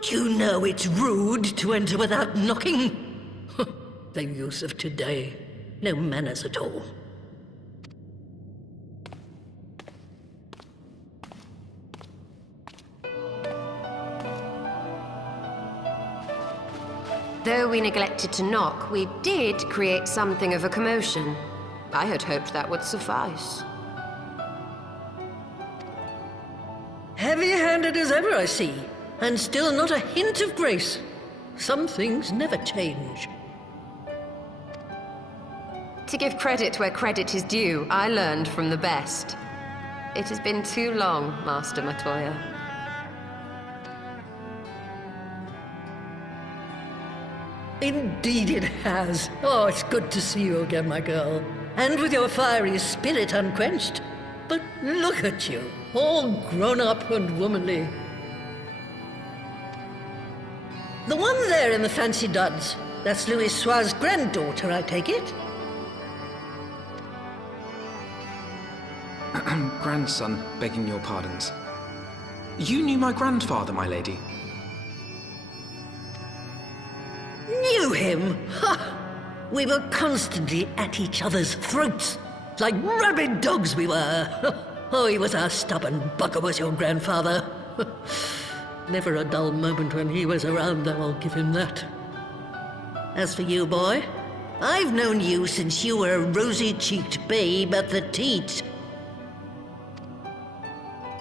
Don't you know it's rude to enter without knocking? The youth of today. No manners at all. Though we neglected to knock, we did create something of a commotion. I had hoped that would suffice. Heavy-handed as ever, I see. And still not a hint of grace. Some things never change. To give credit where credit is due, I learned from the best. It has been too long, Master Matoya. Indeed it has. Oh, it's good to see you again, my girl. And with your fiery spirit unquenched. But look at you, all grown up and womanly. The one there in the fancy duds, that's Louisoix's granddaughter, I take it? Grandson, begging your pardons. You knew my grandfather, my lady. Knew him? Ha! We were constantly at each other's throats, like rabid dogs we were. Oh, he was a stubborn bugger, was your grandfather. Never a dull moment when he was around, though, I'll give him that. As for you, boy, I've known you since you were a rosy-cheeked babe at the teat.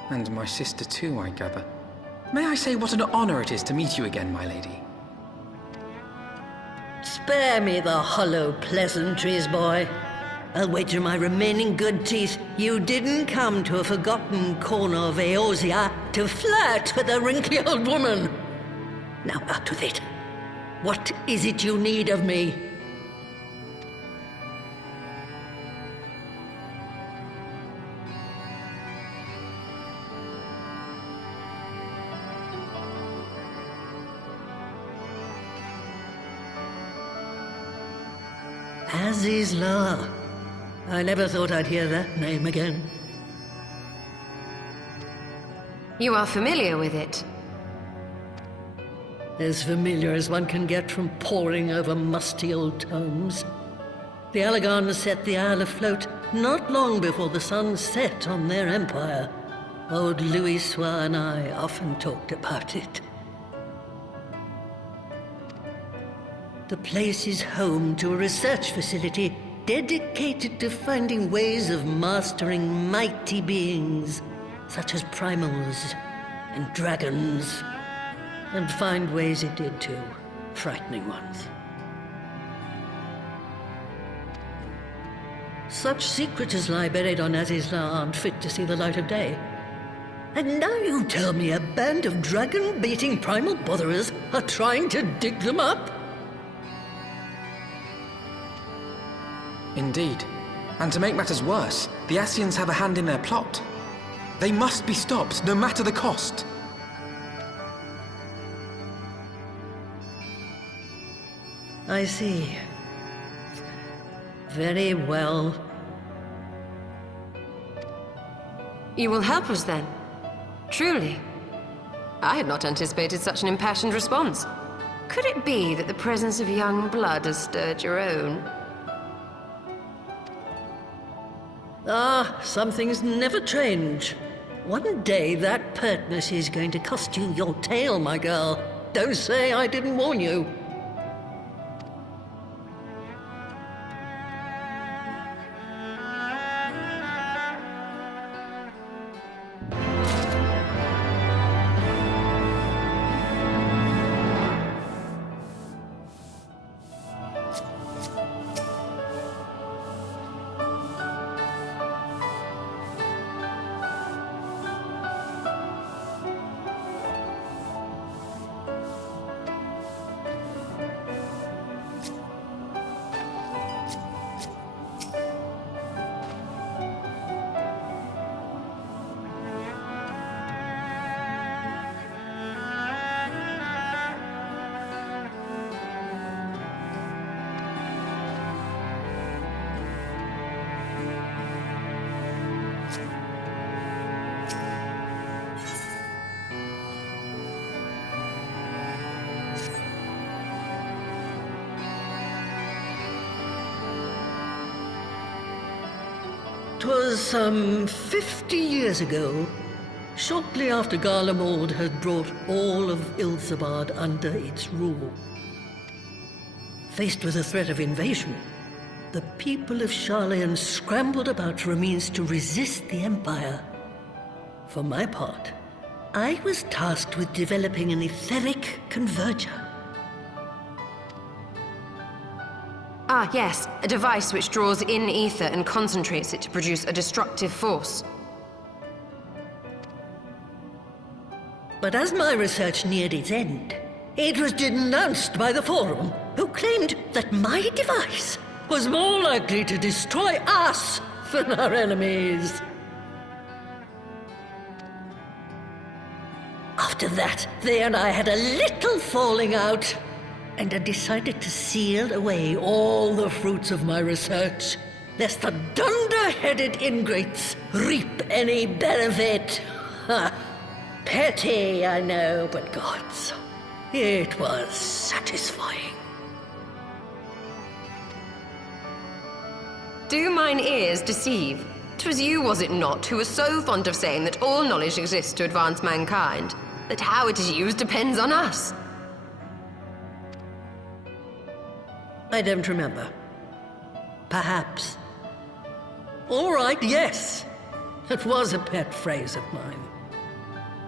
And my sister too, I gather. May I say what an honor it is to meet you again, my lady? Spare me the hollow pleasantries, boy. I'll wager my remaining good teeth you didn't come to a forgotten corner of Eorzea to flirt with a wrinkly old woman. Now out with it. What is it you need of me? Azizla. I never thought I'd hear that name again. You are familiar with it. As familiar as one can get from poring over musty old tomes. The Alagons set the Isle afloat not long before the sun set on their empire. Old Louisoix and I often talked about it. The place is home to a research facility dedicated to finding ways of mastering mighty beings, such as primals and dragons. And find ways it did too, frightening ones. Such secrets as lie buried on Azizla aren't fit to see the light of day. And now you tell me a band of dragon-baiting primal botherers are trying to dig them up? Indeed. And to make matters worse, the Ascians have a hand in their plot. They must be stopped, no matter the cost. I see. Very well. You will help us then? Truly? I had not anticipated such an impassioned response. Could it be that the presence of young blood has stirred your own? Ah, some things never change. One day that pertness is going to cost you your tail, my girl. Don't say I didn't warn you. was some 50 years ago, shortly after Garlemald had brought all of Ilzabad under its rule. Faced with the threat of invasion, the people of Sharlayan scrambled about for a means to resist the Empire. For my part, I was tasked with developing an etheric converger. Ah, yes, a device which draws in ether and concentrates it to produce a destructive force. But as my research neared its end, it was denounced by the Forum, who claimed that my device was more likely to destroy us than our enemies. After that, they and I had a little falling out, and I decided to seal away all the fruits of my research, lest the dunder-headed ingrates reap any benefit. Ha! Petty, I know, but gods, it was satisfying. Do mine ears deceive? 'Twas you, was it not, who was so fond of saying that all knowledge exists to advance mankind, that how it is used depends on us? I don't remember. Perhaps. All right, yes. It was a pet phrase of mine.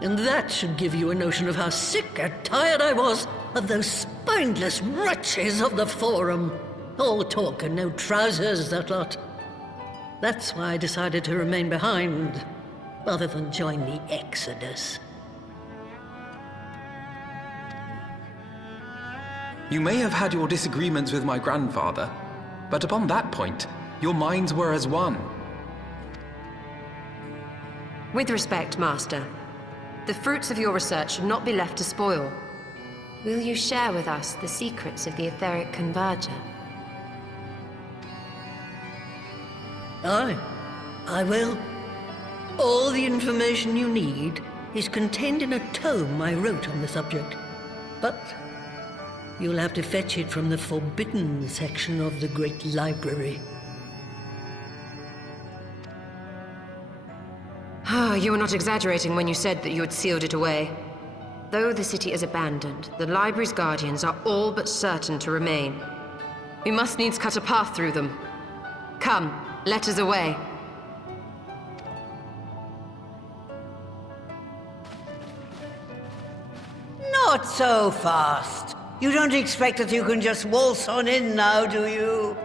And that should give you a notion of how sick and tired I was of those spineless wretches of the Forum. All talk and no trousers, that lot. That's why I decided to remain behind, rather than join the Exodus. You may have had your disagreements with my grandfather, but upon that point, your minds were as one. With respect, Master, the fruits of your research should not be left to spoil. Will you share with us the secrets of the etheric converger? Aye, I will. All the information you need is contained in a tome I wrote on the subject. But you'll have to fetch it from the forbidden section of the Great Library. Ah, you were not exaggerating when you said that you had sealed it away. Though the city is abandoned, the library's guardians are all but certain to remain. We must needs cut a path through them. Come, let us away. Not so fast. You don't expect that you can just waltz on in now, do you?